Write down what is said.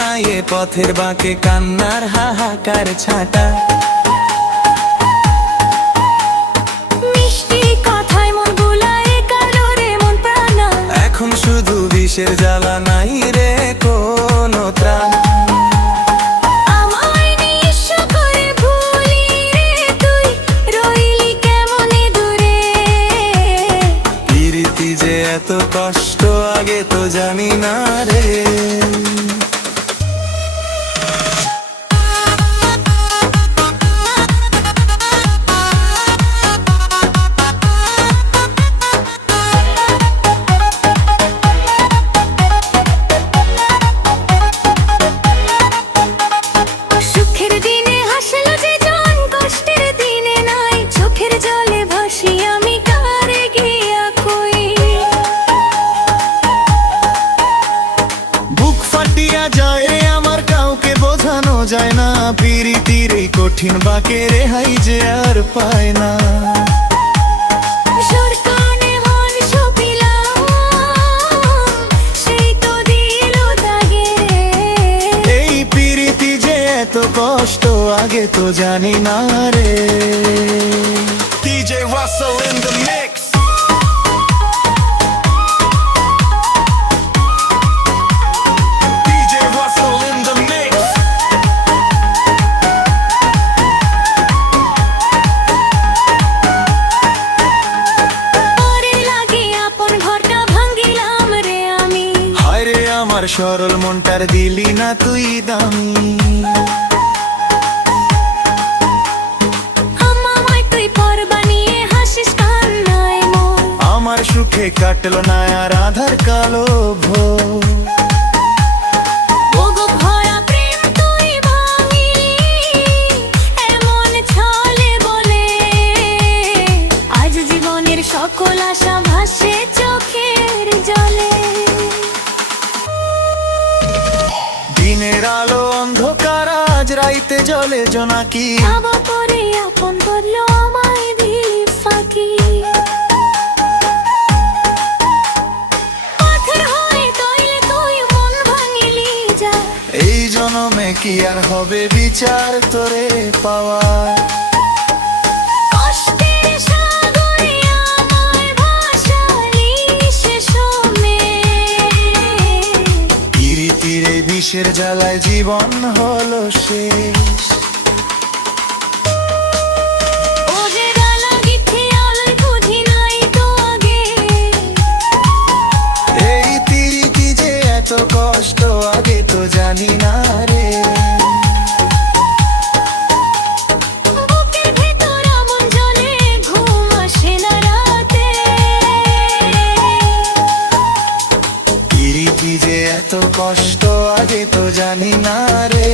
এ পথের বাঁকে কান্নার হাহাকার ছাটা। মিষ্টি কথায় মন বুলায় কালো রে মন প্রাণা, এখন শুধু বিষের জ্বালা, নাই রে কোনো ত্রাণ। আমায় নিঃস্ব করে ভুলি রে তুই, রইলি কেমনে দূরে। প্রীতি যে এত কষ্ট আগে তো জানি না রে। সুখের দিনে হাসলো যে জন, কষ্টের দিনে নাই, চোখের জলে ভাসি আমি কারে গিয়া কই। বুক ফাটিয়া যায় রে আমার, কাউকে বোঝানো যায় না। প্রীতির এই কঠিন বাঁকে রেহাই যে আর পায় না। সুর কানে মন সপিলাম, সেই তো দিল দাগে। এই প্রীতি যে এত কষ্ট আগে তো জানি না রে। DJ Russell in the mix. DJ Russell in the mix. পরে লাগে আপন ঘরটা ভাঙ্গিলাম রে আমি। হায় রে আমার সরল মনটার দিলি না তুই দামি। আমায় তুই পর বানিয়ে হাসিস কান্নায় মোর। আমার সুখে কাটলো না আর আধার কালো ভোর। ওগো ভরা প্রেম তুই ভাঙিলি, এমন ছলে বলে। আজ জীবনের সকল আশা ভাসে চোখের জলে। দিনের আলো অন্ধকার, আজ রাইতে জ্বলে জোনাকি। আবার পরে আপন করলো আমায় দিলি ফাঁকি। পাথর হয়ে তৈলে তুই মন ভাঙিলি যা, এই জনমে কি আর হবে বিচার তোরে পাওয়ার। কষ্টের সাগরে আমায় ভাসালি শেষ মেয়ে। প্রীতির এই বিষের জ্বালায় জীবন হলো শেষ। ও যে ডালা গিথে আলোয় বুঝি নাই তো আগে। এই প্রীতি যে এত কষ্ট আগে তো জানি না রে। বুকের ভেতর আগুন জ্বলে, ঘুম আসে না রাতে। প্রীতি যে এত কষ্ট আগে তো জানি না রে।